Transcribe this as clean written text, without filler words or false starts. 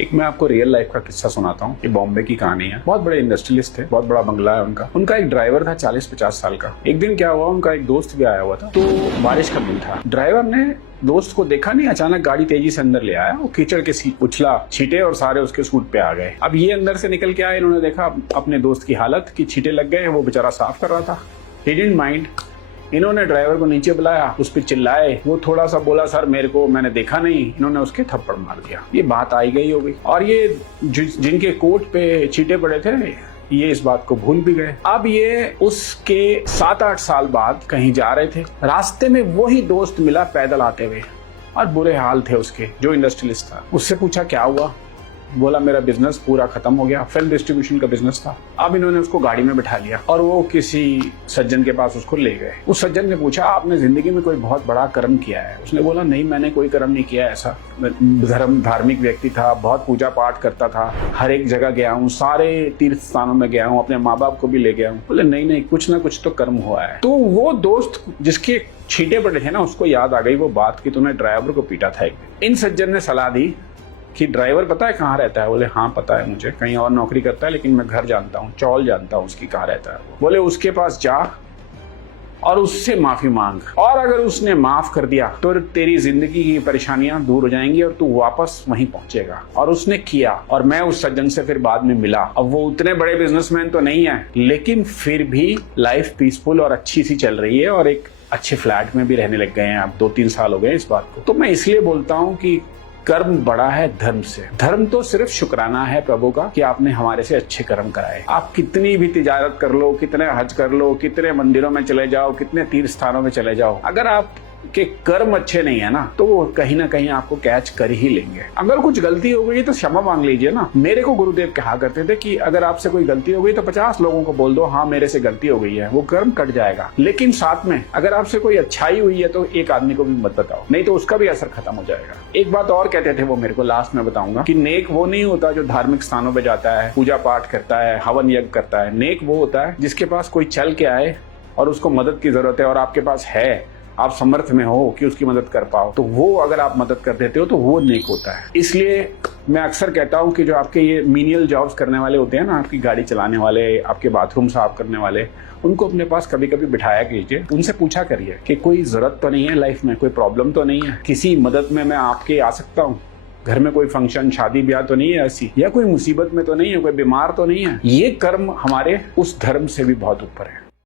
एक मैं आपको रियल लाइफ का किस्सा सुनाता हूँ। ये बॉम्बे की कहानी है। बहुत बड़े इंडस्ट्रियलिस्ट थे, बहुत बड़ा बंगला है उनका एक ड्राइवर था 40-50 साल का। एक दिन क्या हुआ, उनका एक दोस्त भी आया हुआ था, तो बारिश का दिन था। ड्राइवर ने दोस्त को देखा नहीं, अचानक गाड़ी तेजी से अंदर ले आया। वो कीचड़ के उछला, छींटे और सारे उसके सूट पे आ गए। अब ये अंदर से निकल के आए, इन्होंने देखा अपने दोस्त की हालत कि छींटे लग गए, वो बेचारा साफ कर रहा था। He didn't mind. इन्होंने ड्राइवर को नीचे बुलाया, उस पर चिल्लाए। वो थोड़ा सा बोला, सर मैंने देखा नहीं। इन्होंने उसके थप्पड़ मार दिया। ये बात आई गई हो गई। और ये जिनके कोट पे चीटे पड़े थे, ये इस बात को भूल भी गए। अब ये उसके 7-8 साल बाद कहीं जा रहे थे, रास्ते में वही दोस्त मिला पैदल आते हुए, और बुरे हाल थे उसके, जो इंडस्ट्रियलिस्ट था। उससे पूछा क्या हुआ, बोला मेरा बिजनेस पूरा खत्म हो गया। फिल्म डिस्ट्रीब्यूशन का बिजनेस था। अब इन्होंने उसको गाड़ी में बिठा लिया और वो किसी सज्जन के पास उसको ले गए। उस सज्जन ने पूछा, आपने जिंदगी में कोई बहुत बड़ा कर्म किया है? उसने बोला, नहीं मैंने कोई कर्म नहीं किया ऐसा। धार्मिक व्यक्ति था, बहुत पूजा पाठ करता था, हर एक जगह गया हूँ, सारे तीर्थ स्थानों में गया हूँ, अपने माँ बाप को भी ले गया हूँ। बोले नहीं कुछ ना कुछ तो कर्म हुआ है। तो वो दोस्त जिसके छींटे पड़े थे ना, उसको याद आ गई वो बात कि तूने ड्राइवर को पीटा था। इन सज्जन ने सलाह दी कि ड्राइवर पता है कहाँ रहता है? बोले हाँ पता है मुझे, कहीं और नौकरी करता है, लेकिन मैं घर जानता हूँ, चौल जानता हूँ उसकी कहाँ रहता है। बोले उसके पास जा और उससे माफी मांग, और अगर उसने माफ कर दिया तो तेरी जिंदगी की परेशानियां दूर हो जाएंगी और तू वापस वहीं पहुंचेगा। और उसने किया। और मैं उस सज्जन से फिर बाद में मिला। अब वो उतने बड़े बिजनेसमैन तो नहीं है, लेकिन फिर भी लाइफ पीसफुल और अच्छी सी चल रही है, और एक अच्छे फ्लैट में भी रहने लग गए हैं। अब 2-3 साल हो गए इस बात को। तो मैं इसलिए बोलता हूँ कि कर्म बड़ा है धर्म से। धर्म तो सिर्फ शुक्राना है प्रभु का कि आपने हमारे से अच्छे कर्म कराए। आप कितनी भी तिजारत कर लो, कितने हज कर लो, कितने मंदिरों में चले जाओ, कितने तीर्थ स्थानों में चले जाओ, अगर आप के कर्म अच्छे नहीं है ना, तो वो कहीं ना कहीं आपको कैच कर ही लेंगे। अगर कुछ गलती हो गई तो क्षमा मांग लीजिए ना। मेरे को गुरुदेव कहा करते थे कि अगर आपसे कोई गलती हो गई तो 50 लोगों को बोल दो हाँ मेरे से गलती हो गई है, वो कर्म कट जाएगा। लेकिन साथ में अगर आपसे कोई अच्छाई हुई है तो एक आदमी को भी मत बताओ, नहीं तो उसका भी असर खत्म हो जाएगा। एक बात और कहते थे वो, मेरे को लास्ट में बताऊंगा, कि नेक वो नहीं होता जो धार्मिक स्थानों पर जाता है, पूजा पाठ करता है, हवन यज्ञ करता है। नेक वो होता है जिसके पास कोई चल के आए और उसको मदद की जरूरत है, और आपके पास है, आप समर्थ में हो कि उसकी मदद कर पाओ, तो वो अगर आप मदद कर देते हो तो वो नेक होता है। इसलिए मैं अक्सर कहता हूं कि जो आपके ये मीनियल जॉब्स करने वाले होते हैं ना, आपकी गाड़ी चलाने वाले, आपके बाथरूम साफ करने वाले, उनको अपने पास कभी कभी बिठाया कीजिए। उनसे पूछा करिए कि कोई जरूरत तो नहीं है लाइफ में, कोई प्रॉब्लम तो नहीं है, किसी मदद में मैं आपके आ सकता हूँ, घर में कोई फंक्शन शादी ब्याह तो नहीं है ऐसी, या कोई मुसीबत में तो नहीं है, कोई बीमार तो नहीं है। ये कर्म हमारे उस धर्म से भी बहुत ऊपर है।